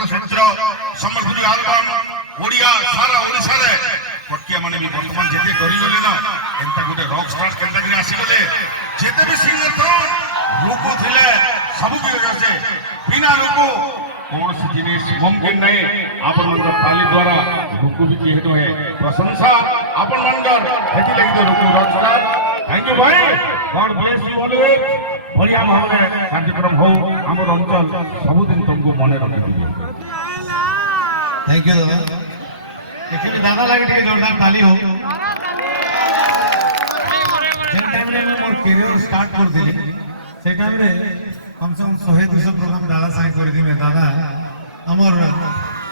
गणसूत्र Sambalpuri album Odia सारा ओडिशा रे पटिया माने भी वर्तमान जेते करी गले ना एंता गुटे रॉक स्टार केंता करी आसी गले जेते भी सिंगर तो रुको थिले सब की वजह से बिना रुको कौन सी जिनिस मुमकिन नहीं आपन मंगर ताली द्वारा रुको भी की हेतु है प्रशंसा आपन मंगर हेती लगी तो रुको रॉक स्टार थैंक यू भाई गॉड ब्लेस यू ऑलवेज बढ़िया भाव कार्यक्रम हो हमर अंचल सब दिन तुमको मन रखी दिए थैंक यू दादा एक्चुअली दादा लगे टिके जोरदार ताली हो जेन टाइम रे मोर करियर स्टार्ट कर दिली से टाइम रे कम से कम 100-200 प्रोग्राम दादा साइड कर दी मैं दादा हमर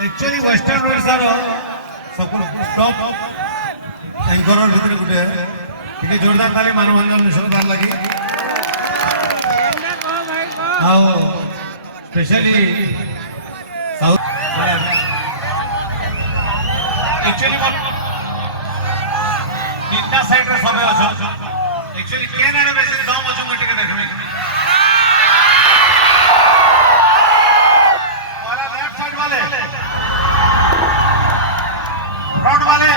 एक्चुअली वेस्टर्न ओडिसा रो सब टॉप एंकर भीतर गुटे टिके जोरदार ताली मानवंजन निशोदार लगी आओ स्पेशली साउथ एक्चुअली तीनटा साइड रे सबे अछ एक्चुअली केन आने बेसे दम अछ मटिके देखबे वाला लेफ्ट साइड वाले फ्रंट वाले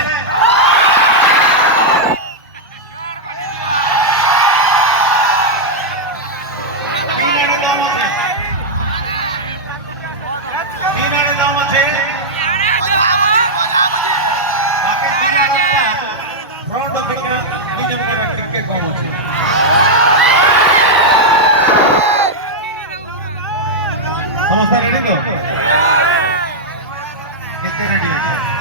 समझता रेडी तो कितने रेडी है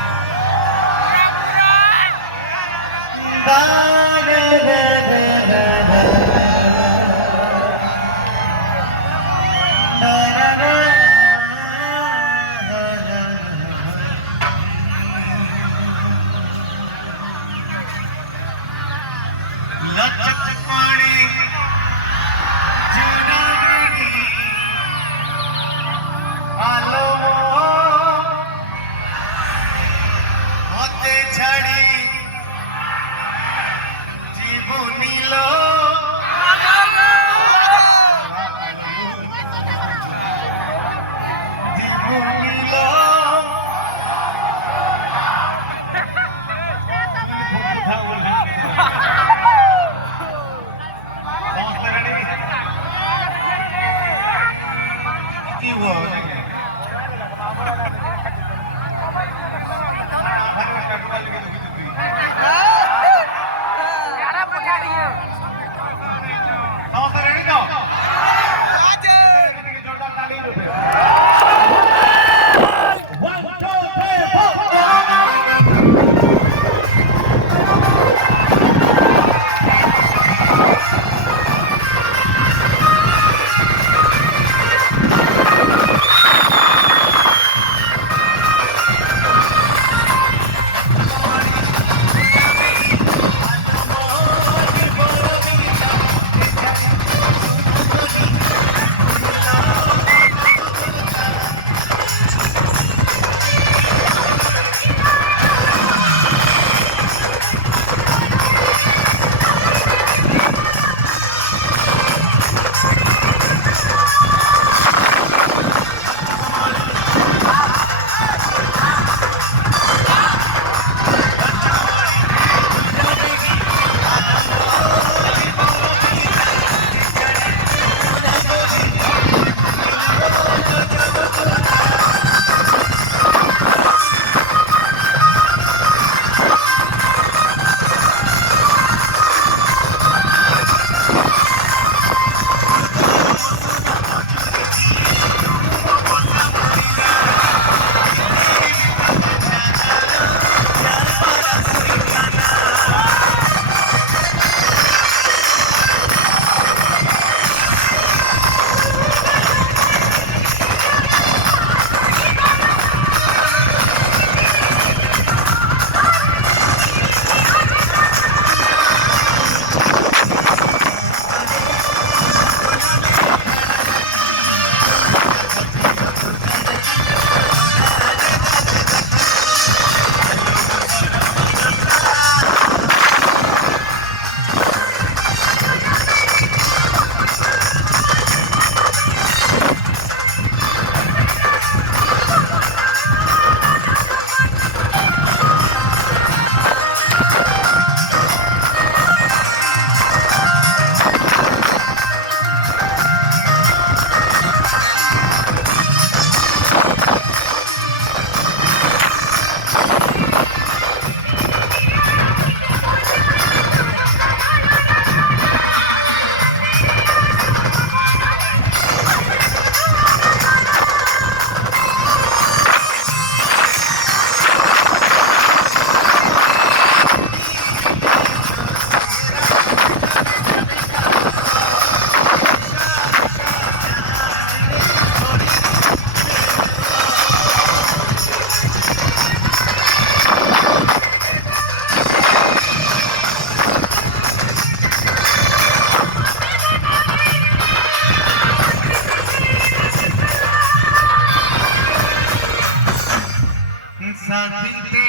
ସାଥିଟେ